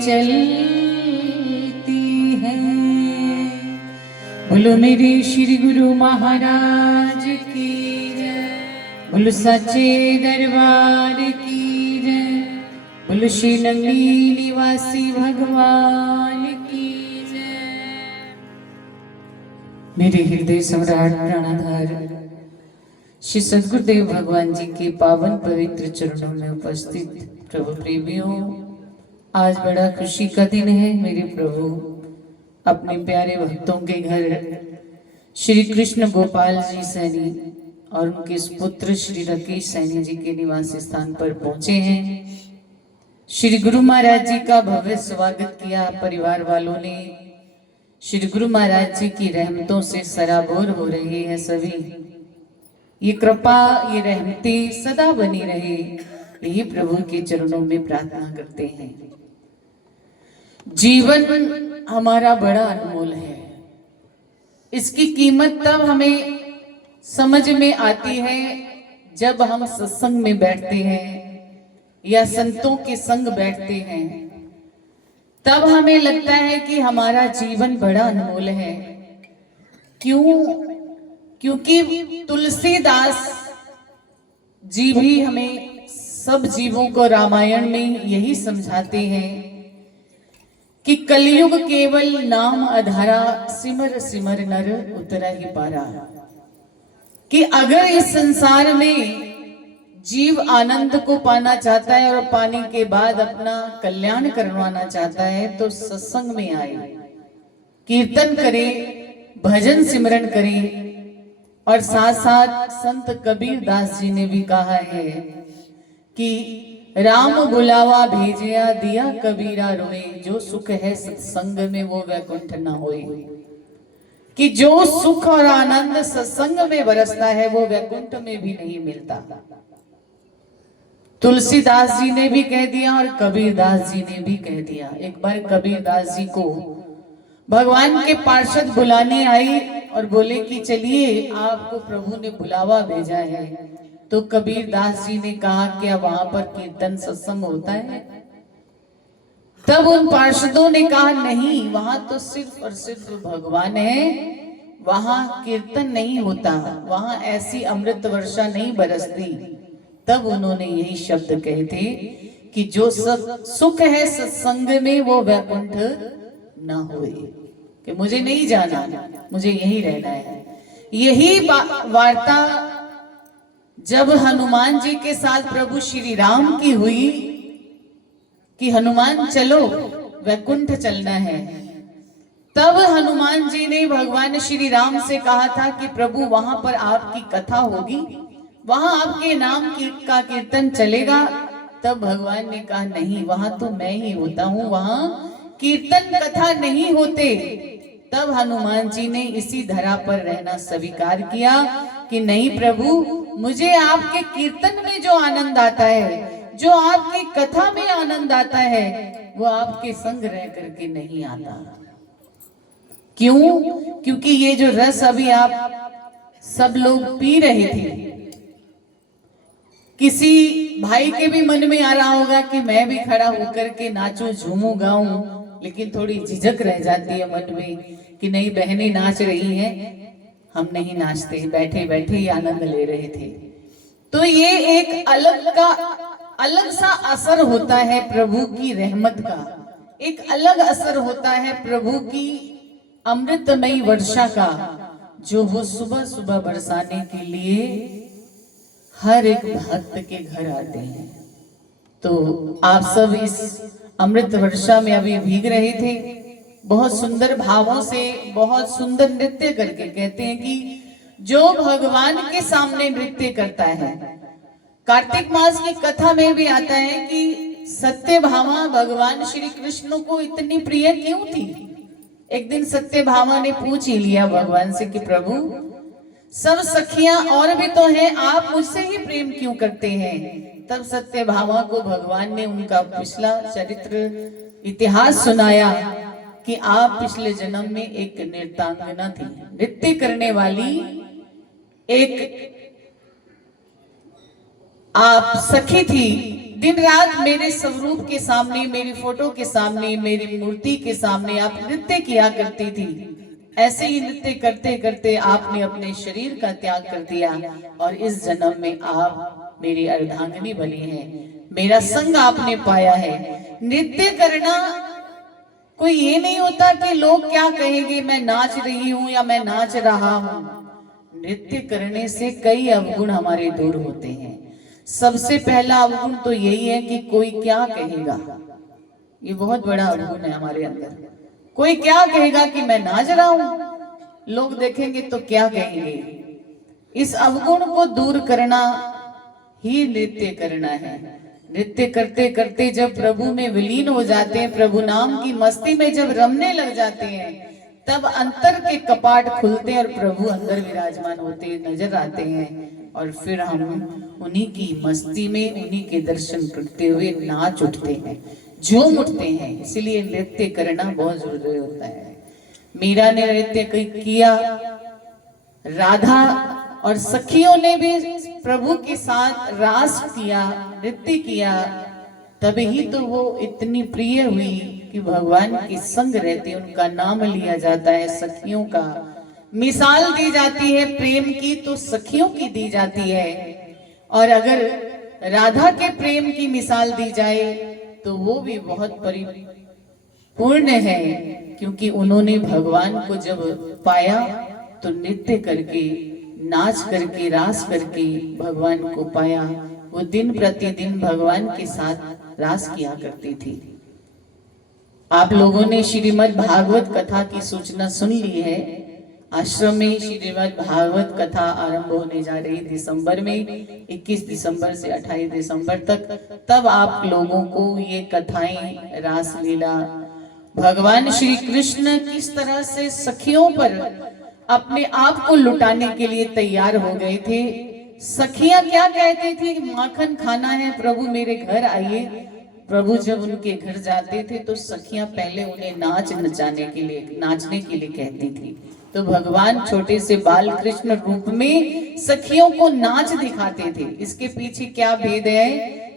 चलती है। बोलो मेरे श्री गुरु महाराज की जय। बोलो सच्चे दरबार की जय। बोलो श्री नंदी निवासी भगवान की जय। मेरे हृदय सम्राट प्राणाधार श्री सद्गुरुदेव भगवान जी के पावन पवित्र चरणों में उपस्थित प्रभु प्रेमियों, आज बड़ा खुशी का दिन है। मेरे प्रभु अपने प्यारे भक्तों के घर श्री कृष्ण गोपाल जी सैनी और उनके पुत्र श्री राकेश सैनी जी के निवास स्थान पर पहुंचे हैं। श्री गुरु महाराज जी का भव्य स्वागत किया। परिवार वालों ने श्री गुरु महाराज जी की रहमतों से सराबोर हो रहे हैं। सभी ये कृपा, ये रहमती सदा बनी रहे, यही प्रभु के चरणों में प्रार्थना करते हैं। जीवन हमारा बड़ा अनमोल है। इसकी कीमत तब हमें समझ में आती है जब हम सत्संग में बैठते हैं या संतों के संग बैठते हैं। तब हमें लगता है कि हमारा जीवन बड़ा अनमोल है। क्यों? क्योंकि तुलसीदास जी भी हमें सब जीवों को रामायण में यही समझाते हैं कि कलयुग केवल नाम आधारा, सिमर सिमर नर उतरा ही पारा। कि अगर इस संसार में जीव आनंद को पाना चाहता है और पाने के बाद अपना कल्याण करवाना चाहता है तो सत्संग में आए, कीर्तन करे, भजन सिमरन करे। और साथ साथ संत कबीर दास जी ने भी कहा है कि राम बुलावा भेजिया दिया कबीरा रोए, जो सुख है सत्संग में वो वैकुंठ न होए। कि जो सुख और आनंद सत्संग में बरसता है वो वैकुंठ में भी नहीं मिलता। तुलसीदास जी ने भी कह दिया और कबीर दास जी ने भी कह दिया। एक बार कबीर दास जी को भगवान के पार्षद बुलाने आई और बोले कि चलिए आपको प्रभु ने बुलावा भेजा है। तो कबीर दास जी ने कहा क्या वहां पर कीर्तन सत्संग होता है? तब उन पार्षदों ने कहा नहीं, वहां तो सिर्फ और सिर्फ भगवान है, वहां कीर्तन नहीं होता, वहां ऐसी अमृत वर्षा नहीं बरसती। तब उन्होंने यही शब्द कहे थे कि जो सब सुख है सत्संग में वो वैकुंठ ना होए। कि मुझे नहीं जाना, मुझे यही रहना है। यही वार्ता जब हनुमान जी के साथ प्रभु श्री राम की हुई कि हनुमान चलो वैकुंठ चलना है, तब हनुमान जी ने भगवान श्री राम से कहा था कि प्रभु वहां पर आपकी कथा होगी, वहां आपके नाम का कीर्तन चलेगा। तब भगवान ने कहा नहीं, वहां तो मैं ही होता हूं, वहां कीर्तन कथा नहीं होते। तब हनुमान जी ने इसी धरा पर रहना स्वीकार किया कि नहीं प्रभु, मुझे आपके कीर्तन में जो आनंद आता है, जो आपकी कथा में आनंद आता है, वो आपके संग रह करके नहीं आता। क्यों? क्योंकि ये जो रस अभी आप सब लोग पी रहे थे, किसी भाई के भी मन में आ रहा होगा कि मैं भी खड़ा होकर के नाचूं, झूमूं, गाऊं, लेकिन थोड़ी झिझक रह जाती है मन में कि नहीं बहनें नाच रही हैं, हम नहीं नाचते, बैठे बैठे ही आनंद ले रहे थे। तो ये एक अलग सा असर होता है प्रभु की रहमत का, एक अलग असर होता है प्रभु की अमृतमयी वर्षा का, जो वो सुबह सुबह बरसाने के लिए हर एक भक्त के घर आते हैं। तो आप सब इस अमृत वर्षा में अभी भीग रहे थे। बहुत सुंदर भावों से, बहुत सुंदर नृत्य करके कहते हैं कि जो भगवान के सामने नृत्य करता है। कार्तिक मास की कथा में भी आता है कि सत्यभामा भगवान श्री कृष्ण को इतनी प्रिय क्यों थी। एक दिन सत्यभामा ने पूछ ही लिया भगवान से कि प्रभु, सब सखियां और भी तो हैं, आप मुझसे ही प्रेम क्यों करते हैं? तब सत्यभामा को भगवान ने उनका पिछला चरित्र इतिहास सुनाया कि आप पिछले जन्म में एक नृत्यांगना थी, नृत्य करने वाली एक आप सखी थी दिन रात मेरे स्वरूप के सामने, मेरी फोटो के सामने, मेरी मूर्ति के सामने आप नृत्य किया करती थी। ऐसे ही नृत्य करते करते आपने अपने शरीर का त्याग कर दिया और इस जन्म में आप मेरी अर्धांगिनी बनी है, मेरा संग आपने पाया है। नृत्य करना कोई ये नहीं होता कि लोग क्या कहेंगे, मैं नाच रही हूं या मैं नाच रहा हूं। नृत्य करने से कई अवगुण हमारे दूर होते हैं। सबसे पहला अवगुण तो यही है कि कोई क्या कहेगा, ये बहुत बड़ा अवगुण है हमारे अंदर। कोई क्या कहेगा कि मैं नाच रहा हूं, लोग देखेंगे तो क्या कहेंगे। इस अवगुण को दूर करना ही नृत्य करना है। नृत्य करते करते जब प्रभु में विलीन हो जाते हैं, प्रभु नाम की मस्ती में जब रमने लग जाते हैं, तब अंतर के कपाट खुलते हैं और प्रभु अंदर विराजमान होते नजर आते हैं। और फिर हम उन्हीं की मस्ती में, उन्हीं के दर्शन करते हुए नाच उठते हैं, झूम उठते हैं। इसलिए नृत्य करना बहुत जरूरी होता है। मीरा ने नृत्य किया, राधा और सखियों ने भी प्रभु के साथ रास किया, नृत्य किया, तभी तो वो इतनी प्रिय हुई कि भगवान के संग रहते उनका नाम लिया जाता है। सखियों का मिसाल दी जाती है प्रेम की तो सखियों की दी जाती है। और अगर राधा के प्रेम की मिसाल दी जाए तो वो भी बहुत परिपूर्ण है, क्योंकि उन्होंने भगवान को जब पाया तो नृत्य करके, नाच करके, रास करके भगवान को पाया। वो दिन प्रतिदिन भगवान के साथ रास किया करती थी। आप लोगों ने श्रीमद् भागवत कथा की सूचना सुन ली है। आश्रम में श्रीमद् भागवत कथा आरंभ होने जा रही दिसंबर में, 21 दिसंबर से 28 दिसंबर तक। तब आप लोगों को ये कथाएं, रास लीला, भगवान श्री कृष्ण किस तरह से सखियों पर अपने आप को लुटाने के लिए तैयार हो गए थे। सखियां क्या कहती थी, माखन खाना है प्रभु मेरे घर आइए। प्रभु जब उनके घर जाते थे तो सखियां पहले उन्हें नाचने के लिए कहती थी। तो भगवान छोटे से बाल कृष्ण रूप में सखियों को नाच दिखाते थे। इसके पीछे क्या भेद है,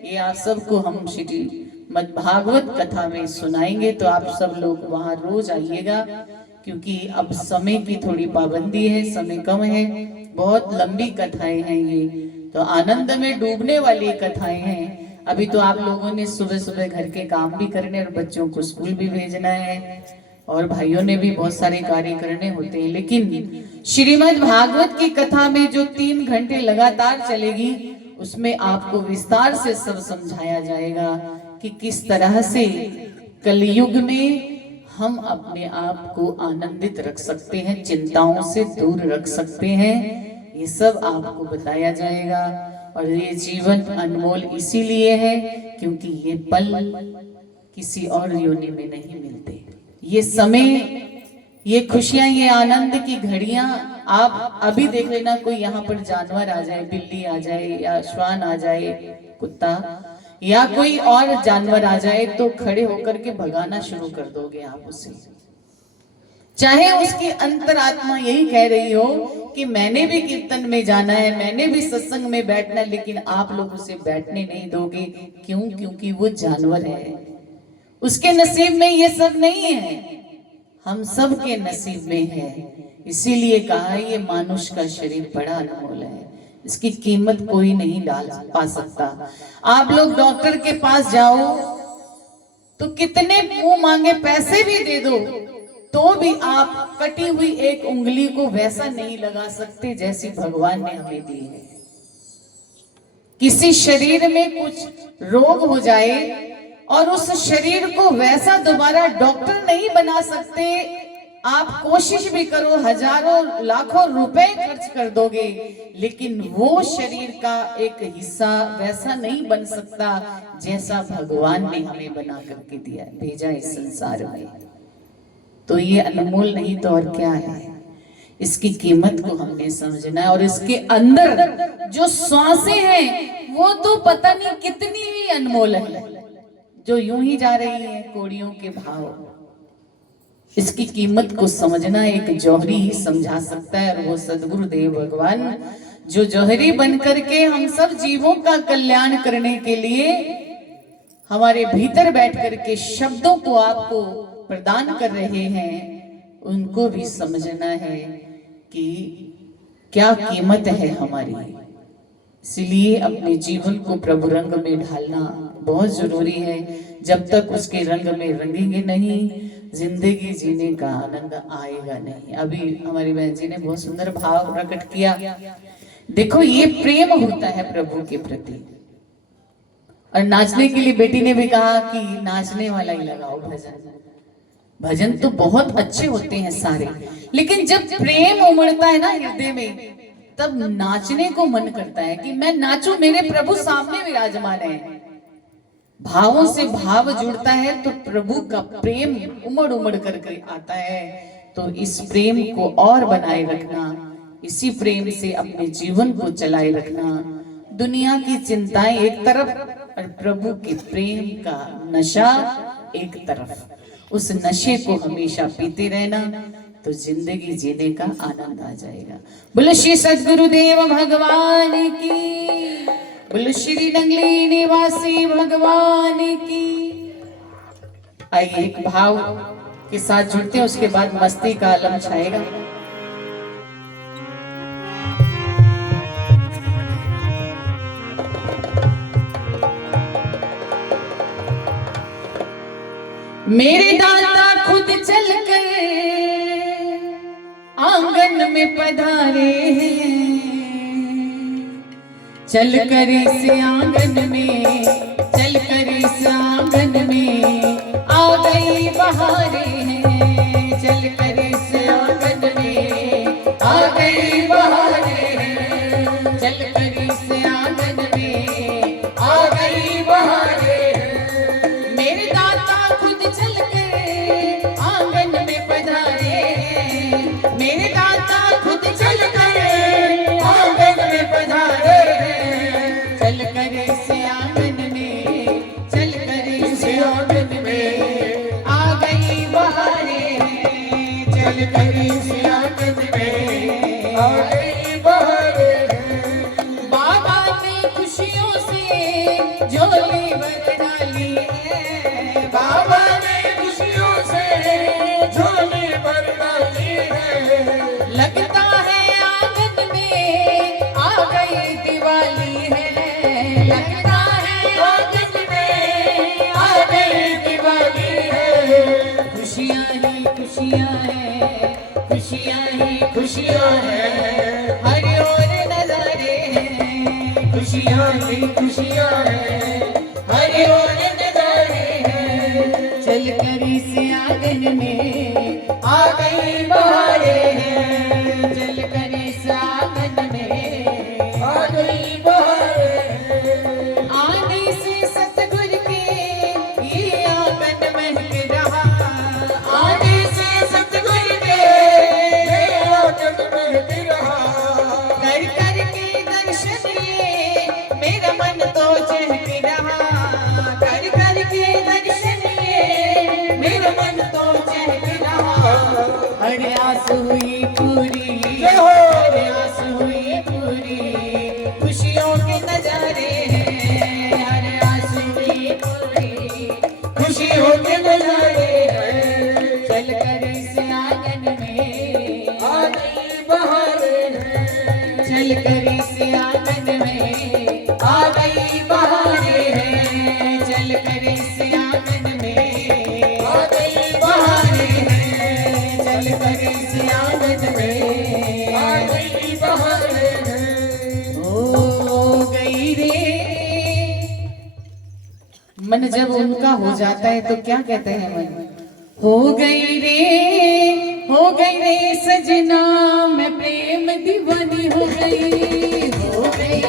ये आप सबको हम श्रीमद् भागवत कथा में सुनाएंगे। तो आप सब लोग वहां रोज आइएगा, क्योंकि अब समय की थोड़ी पाबंदी है, समय कम है, बहुत लंबी कथाएं हैं ये, तो आनंद में डूबने वाली कथाएं हैं। अभी तो आप लोगों ने सुबह सुबह घर के काम भी करने और बच्चों को स्कूल भी भेजना है, और भाइयों ने भी बहुत सारे कार्य करने होते हैं। लेकिन श्रीमद् भागवत की कथा में जो 3 घंटे लगातार चलेगी, उसमें आपको विस्तार से सब समझाया जाएगा कि किस तरह से कलयुग में हम अपने आप को आनंदित रख सकते हैं, चिंताओं से दूर रख सकते हैं। ये सब आपको बताया जाएगा। और ये जीवन अनमोल इसीलिए है क्योंकि ये पल किसी और योनि में नहीं मिलते। ये समय, ये खुशियां, ये आनंद की घड़ियां आप अभी देख लेना। कोई यहाँ पर जानवर आ जाए, बिल्ली आ जाए या श्वान आ जाए, कुत्ता या कोई और जानवर आ जाए, तो खड़े होकर के भगाना शुरू कर दोगे आप उसे। चाहे उसकी अंतरात्मा यही कह रही हो कि मैंने भी कीर्तन में जाना है, मैंने भी सत्संग में बैठना है, लेकिन आप लोग उसे बैठने नहीं दोगे। क्यों? क्योंकि वो जानवर है, उसके नसीब में ये सब नहीं है, हम सब के नसीब में है। इसीलिए कहा ये मानुष का शरीर बड़ा अनमोल है, इसकी कीमत कोई नहीं डाल पा सकता। आप लोग डॉक्टर के पास जाओ तो कितने मुंह मांगे पैसे भी दे दो, तो भी आप कटी हुई एक उंगली को वैसा नहीं लगा सकते जैसी भगवान ने हमें दी है। किसी शरीर में कुछ रोग हो जाए और उस शरीर को वैसा दोबारा डॉक्टर नहीं बना सकते। आप कोशिश भी करो, हजारों लाखों रुपए खर्च कर दोगे, लेकिन वो शरीर का एक हिस्सा वैसा नहीं बन सकता जैसा भगवान ने हमें बना करके दिया, भेजा इस संसार में। तो ये अनमोल नहीं तो और क्या है। इसकी कीमत को हमने समझना है। और इसके अंदर जो सांसें हैं वो तो पता नहीं कितनी ही अनमोल है, जो यूं ही जा रही है कोड़ियों के भाव। इसकी कीमत को समझना एक जौहरी ही समझा सकता है, और वो सदगुरु देव भगवान जो जौहरी बन करके हम सब जीवों का कल्याण करने के लिए हमारे भीतर बैठ करके शब्दों को आपको प्रदान कर रहे हैं, उनको भी समझना है कि क्या कीमत है हमारी। इसलिए अपने जीवन को प्रभु रंग में ढालना बहुत जरूरी है। जब तक उसके रंग में रंगेंगे नहीं, जिंदगी जीने का आनंद आएगा नहीं। अभी हमारी बहन जी ने बहुत सुंदर भाव प्रकट किया। देखो, ये प्रेम होता है प्रभु के प्रति। और नाचने के लिए बेटी ने भी कहा कि नाचने वाला ही लगाओ भजन। भजन तो बहुत अच्छे होते हैं सारे, लेकिन जब प्रेम उमड़ता है ना हृदय में, तब नाचने को मन करता है कि मैं नाचूं, मेरे प्रभु सामने विराजमान है। भावों से भाव जुड़ता है तो प्रभु का प्रेम उमड़ उमड़ करके आता है। तो इस प्रेम को और बनाए रखना, इसी प्रेम से अपने जीवन को चलाए रखना। दुनिया की चिंताएं एक तरफ और प्रभु के प्रेम का नशा एक तरफ, उस नशे को हमेशा पीते रहना, तो जिंदगी जीने का आनंद आ जाएगा। बोलो श्री सद्गुरुदेव भगवान की, बोलो श्री नंगली निवासी भगवान की। आइए एक भाव के साथ जुड़ते हैं, उसके बाद मस्ती का आलम छाएगा। मेरे दादा खुद चल कर आंगन में पधारे हैं, चल कर इस आंगन में, चल कर इस आंगन में आ गई बहारें हैं, चल कर इस आंगन में आ गई बहारें हैं, चल कर इस आंगन में आ गई बहारें हैं। मेरे दादा खुद चल कर आंगन में पधारे हैं, मेरे दादा खुद चल कर आंगन में पधारे हैं, चल कर इस आंगन में, चल कर इस आंगन में आ गई बहारें हैं, चल कर इस आंगन में आ गई बहारें हैं। बाबा ने खुशियों से झोली भर डाली है, बाबा ने खुशियों से झोली भर डाली है। लगता है आंगन में आ गई दिवाली है, लगता है आंगन में आ गई दिवाली है। खुशियाँ ही खुशियाँ हैं, खुशियाँ ही खुशियाँ हैं, हर ओर नजारे हैं, खुशियाँ ही खुशियाँ हैं, हर ओर नजारे हैं। चल कर इस आंगन में आ गई बहारें हैं, चल कर इस आंगन में आ गई बहारें हैं। आने से सतगुर के ये आंगन महक रहा, आने से सतगुर के ये आंगन महक रहा। कर कर के दर्शन ये मेरा मन तो चहक रहा, कर कर के दर्शन ये मेरा मन तो चहक रहा। हर आस हुई पूरी, हर आस हुई पूरी, खुशियों के नजारे हैं, हर आस हुई पूरी, खुशियों के नजारे हैं। चल कर इस आंगन में आ गई बहारें हैं, चल कर इस आंगन में आ गई बहारें हैं, चल कर इस आंगन में आ गई बहारें हैं, चल कर इस आंगन में आ गई बहारें हैं। हो गई रे मन जब उनका हो जाता है तो क्या कहते हैं मन? हो गई रे सजना, मैं प्रेम दीवानी हो गई, हो गई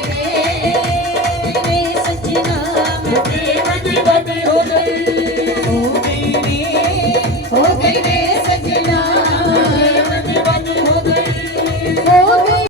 रे सजना, मैं प्रेम दीवानी हो गई।